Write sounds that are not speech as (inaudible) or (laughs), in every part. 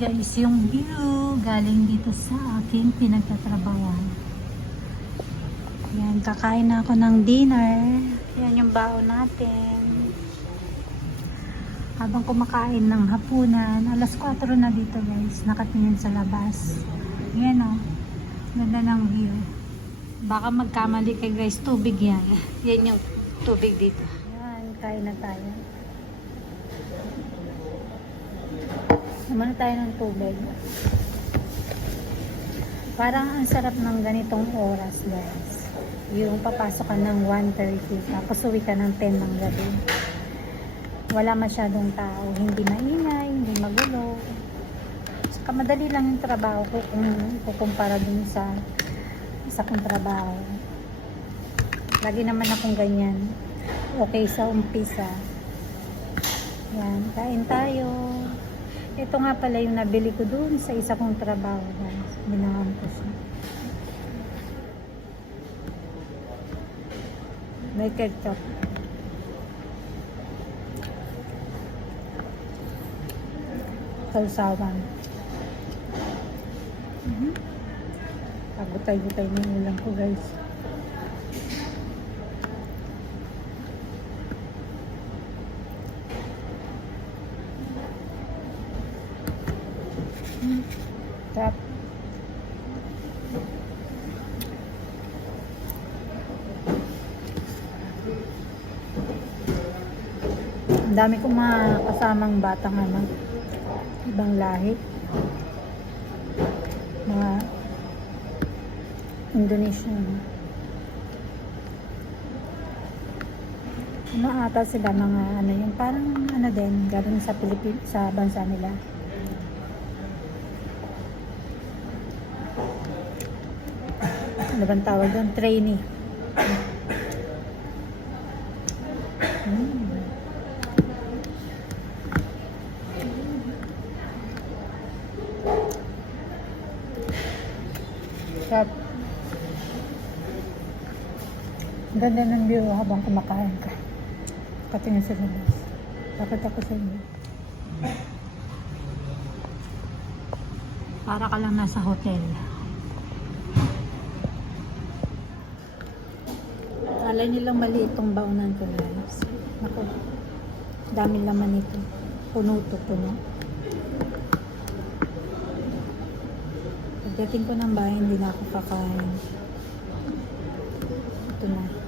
Guys, yung view galing dito sa aking pinagtatrabawan. Yan, kakain na ako ng dinner. Yan yung baon natin. Habang kumakain ng hapunan, alas 4 na dito guys, nakatingin sa labas. Yan o, ganda ng view. Baka magkamali kay guys, tubig yan. Yan yung tubig dito. Yan, kain na tayo. Naman tayo ng tubig. Parang ang sarap ng ganitong oras guys. Yung papasok ka ng 1.30 tapos uwi ka ng 10 ng gabi. Wala masyadong tao. Hindi maingay, hindi magulo. Saka madali lang yung trabaho ko kung kukumpara dun sa isa kong trabaho. Lagi naman akong ganyan. Okay sa umpisa. Yan, kain tayo. Ito nga pala yung nabili ko dun sa isa kong trabaho. Guys. Binahan ko siya. May ketchup. Sausawan. Mm-hmm. Pagutay-gutay ng ulam ko guys. Mm. Tap. Ang dami kong mga kasamang batang ano, ibang lahi. Mga Indonesian. Ano ata sila mga ano yung parang ano din galing sa Pilipinas sa bansa nila. Ano bang tawag doon? Trainee. Mm. Sarap. Ang Ganda ng view habang kumakain ka. Patingin sa labas. Takot ako sa inyo. Para ka lang nasa hotel. Akala nilang maliit tong baonan ko guys. Naku, dami laman nito. Puno to puno. Pagdating ko ng bahay, hindi na ako kakain. Ito na.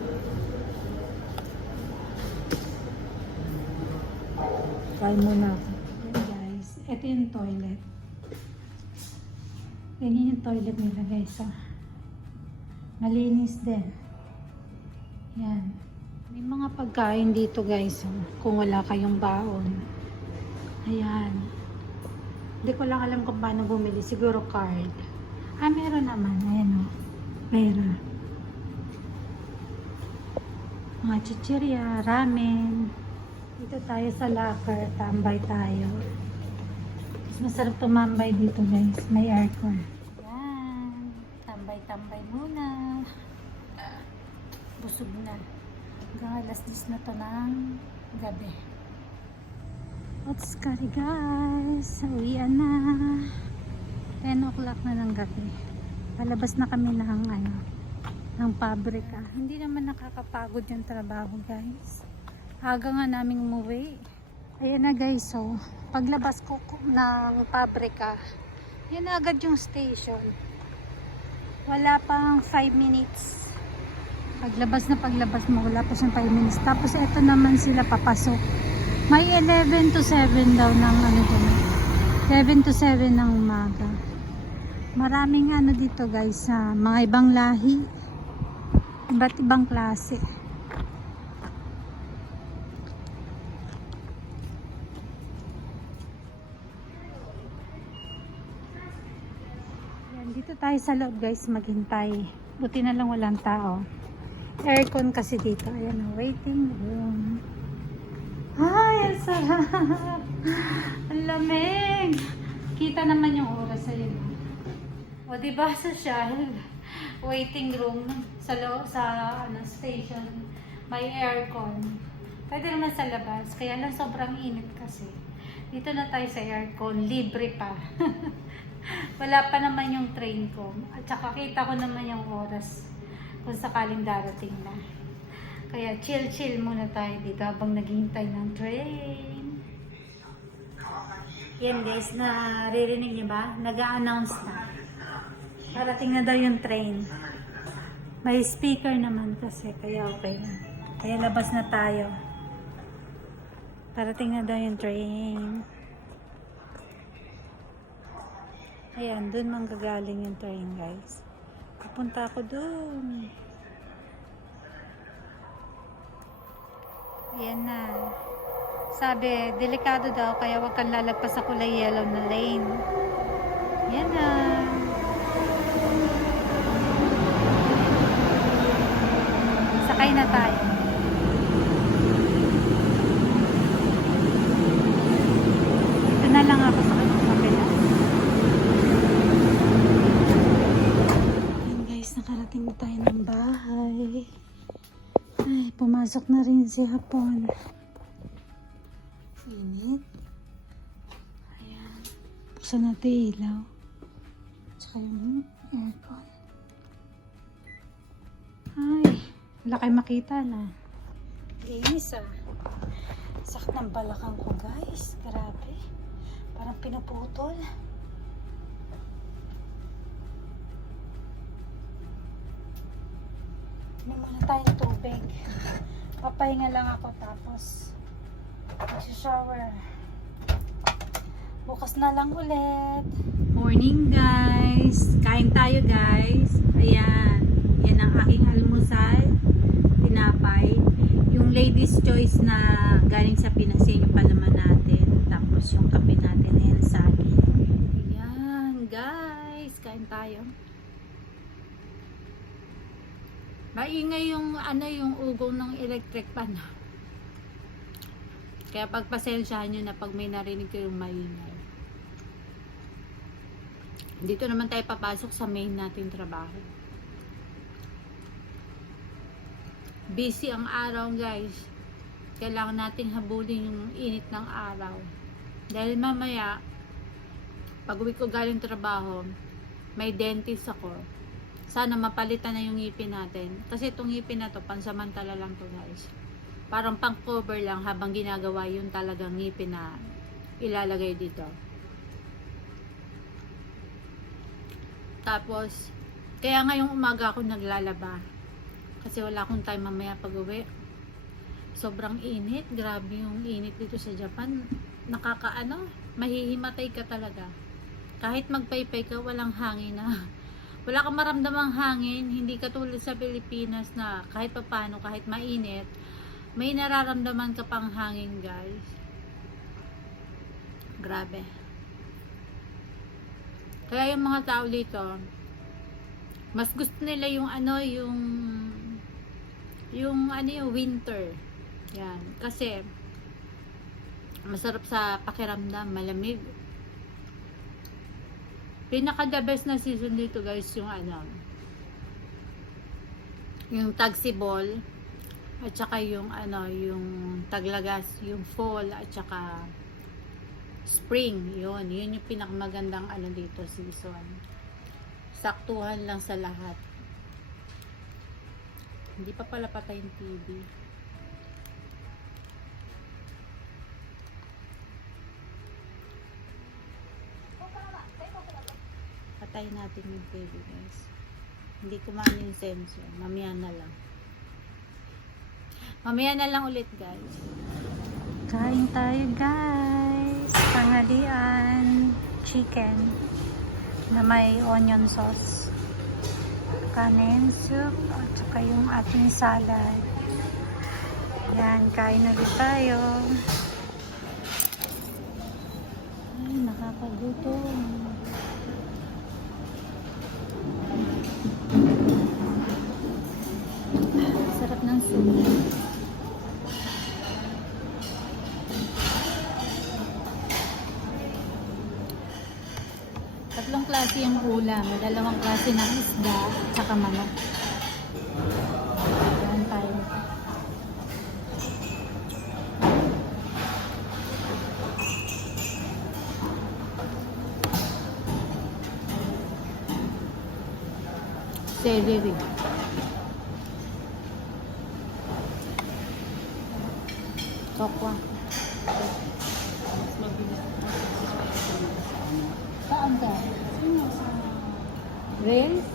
Kain muna ako. Guys, ito yung toilet. Ganyan yung toilet nila guys. Ah. Malinis din. Yan. May mga pagkain dito guys. oh, Kung wala kayong baon. Ayan. Hindi ko lang alam kung paano bumili. Siguro card. Ah, meron naman. Ayan o. Meron. Mga chichirya, ramen. Dito tayo sa locker. Tambay tayo. Mas masarap tumambay dito guys. May aircon. Ayan. Tambay-tambay muna. Busog na. Hanggang alas 10 na to ng gabi. What's kari guys? Uwian na. 10 o'clock na ng gabi. Palabas na kami ng ano, ng pabrika. Hindi naman nakakapagod yung trabaho guys. Aga nga naming umuwi. Ayan na guys, so paglabas ko ng pabrika, yan na agad yung station. Wala pang 5 minutes. Paglabas na paglabas mo, wala pa siyang 5 minutes. Tapos ito naman sila papasok. May 11 to 7 daw ng ano doon. 7 to 7 ng umaga. Maraming ano dito guys, sa mga ibang lahi. Iba't ibang klase. Yan, dito tayo sa loob guys maghintay. Buti na lang walang tao. Aircon kasi dito. Ayan o, waiting room. Ay, ang sarap. Ang lamig. Kita naman yung oras ayun. O, di ba sa Shell, waiting room sa lo sa ano, station, may aircon. Pwede naman sa labas, kaya lang sobrang init kasi. Dito na tayo sa aircon. Libre pa. (laughs) Wala pa naman yung train ko. At saka kita ko naman yung oras kung sakaling darating na. Kaya chill-chill muna tayo dito habang naghihintay ng train. Yan guys, naririnig niyo ba? Nag-a-announce na. Parating na daw yung train. May speaker naman kasi, kaya okay na. Kaya labas na tayo. Parating na daw yung train. Ayan, dun manggagaling yung train guys. Pupunta ako dun. Ayan na. Sabi, delikado daw, kaya wag kang lalagpas sa kulay yellow na lane. Ayan na. Sakay na tayo. Ito na lang ako sa kabila. Ayan guys, nakarating na tayo ng bahay. Ay, pumasok na rin si Hapon. Init. Ayan. Buksan natin ilaw. Tsaka yung aircon. Ay, wala kayo makita na. Linis ah. Sakit ng balakang ko guys. Grabe. Parang pinaputol. May muna tayong tubig. Papahinga lang ako tapos mag-shower. Bukas na lang ulit. Morning guys! Kain tayo guys. Ayan. Yan ang aking almusal. Tinapay. Yung ladies choice na galing sa Pinas yan yung palaman natin. Tapos yung kape natin. Ayan sa akin. Ayan guys. Kain tayo. Maingay yung ano yung ugong ng electric pan. Kaya pagpasensyahan nyo na pag may narinig kayong maingay. Dito naman tayo papasok sa main nating trabaho. Busy ang araw guys. Kailangan natin habulin yung init ng araw. Dahil mamaya, pag uwi ko galing trabaho, may dentist ako. Sana mapalitan na yung ngipin natin. Kasi itong ngipin na to, pansamantala lang to guys. Parang pang cover lang habang ginagawa yung talagang ngipin na ilalagay dito. Tapos, kaya ngayong umaga ako naglalaba. Kasi wala akong time mamaya pag uwi. Sobrang init. Grabe yung init dito sa Japan. Nakakaano, mahihimatay ka talaga. Kahit magpaypay ka, walang hangin na. (laughs) Wala kang maramdamang hangin. Hindi katulad sa Pilipinas na kahit papano, kahit mainit, may nararamdaman ka pang hangin guys. Grabe. Kaya yung mga tao dito, mas gusto nila yung ano, yung yung ano yung winter. Yan. Kasi masarap sa pakiramdam, malamig. Pinaka the best na season dito guys yung ano yung tagsibol at saka yung ano yung taglagas yung fall at saka spring. Yun yun yung pinakamagandang ano dito season. Saktuhan lang sa lahat. Hindi pa pala patay yung TV patay natin yung TV guys. Hindi kumano yung sensor. Mamaya na lang. Mamaya na lang ulit guys. Kain tayo guys. Tanghalian. Chicken. Na may onion sauce. Kanin soup at saka yung ating salad. Yan kain ulit tayo. Ay nakakagutom Tatlong klase yung ulam. May dalawang klase ng isda at saka manok. Ayan tayo. Celery. Tokwa. Mas. Saan ka? Rails?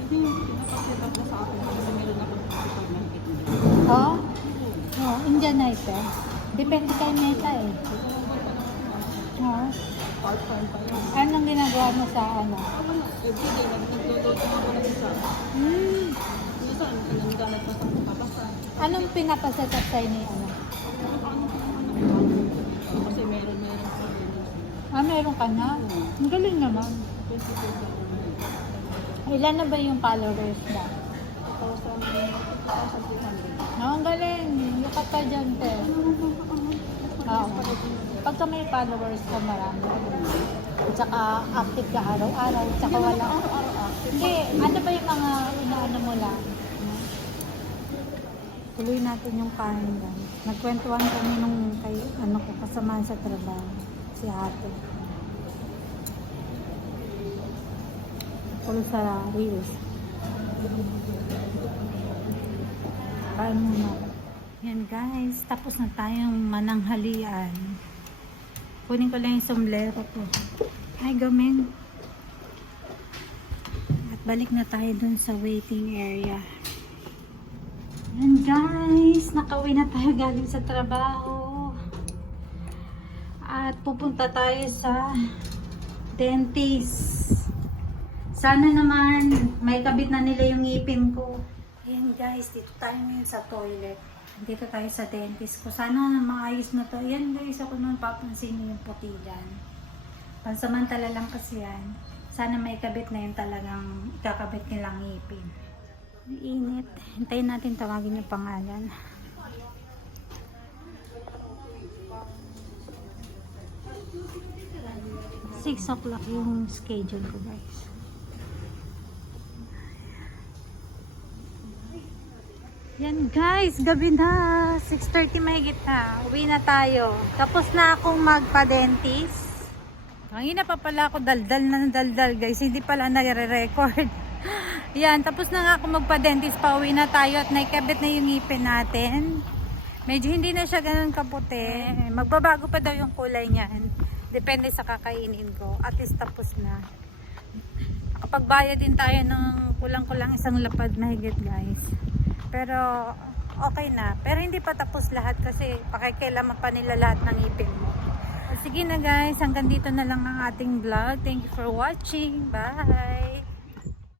Hindi yung sa akin kasi meron ako pag nakikita mo. Oh? No, Indian night eh. Depende kay Meta eh. Oh. Part-time. Anong ginagawa mo sa ano? Ako na, everyday, nagluluto ako ng isa. Hmm. Minsan, nangangalat na sa kapasa. Anong pinapasetup sa'yo ni ano? Kasi meron, meron pa rin. Ah, meron ka na? Ang galing naman. Ilan na ba yung followers na? 2,300. No, ang galing. Lukat ka dyan, te. Oo. Pagka may followers ka marami. At saka active ka araw-araw. At saka wala. Hindi, ano ba yung mga inaano mo lang? Tuloy natin yung kain lang. Nagkwentuhan kami nung kay, ano ko, kasamahan sa trabaho. Si ate. Tuloy sa reels. Kain muna. Yan guys, tapos na tayong mananghalian. Kunin ko lang yung sombrero ko. Hi, Gomeng. At balik na tayo dun sa waiting area. Yan guys, nakauwi na tayo galing sa trabaho. At pupunta tayo sa dentist. Sana naman may kabit na nila yung ngipin ko. Ayan guys, dito tayo ngayon sa toilet. Dito tayo sa dentist ko. Sana maayos na to. Ayan guys, ako naman papansin yung puti dyan. Pansamantala lang kasi yan. Sana may kabit na yung talagang kakabit nilang ngipin. Init. Hintayin natin tawagin yung pangalan. Six o'clock yung schedule ko guys. Yan guys, gabi na. 6.30 mahigit na. Uwi na tayo. Tapos na akong magpa-dentist. Kanina pa pala ako daldal na daldal guys. Hindi pala nare-record. (laughs) Yan, tapos na nga ako magpa-dentist. Pauwi na tayo at naikabit na yung ngipin natin. Medyo hindi na siya ganun kaputi. Magbabago pa daw yung kulay niyan. Depende sa kakainin ko. At least tapos na. Nakapagbayad din tayo ng kulang-kulang isang lapad mahigit guys. Pero okay na. Pero hindi pa tapos lahat kasi pakikailaman pa nila lahat ng ipin mo. Sige na guys, hanggang dito na lang ang ating vlog. Thank you for watching. Bye!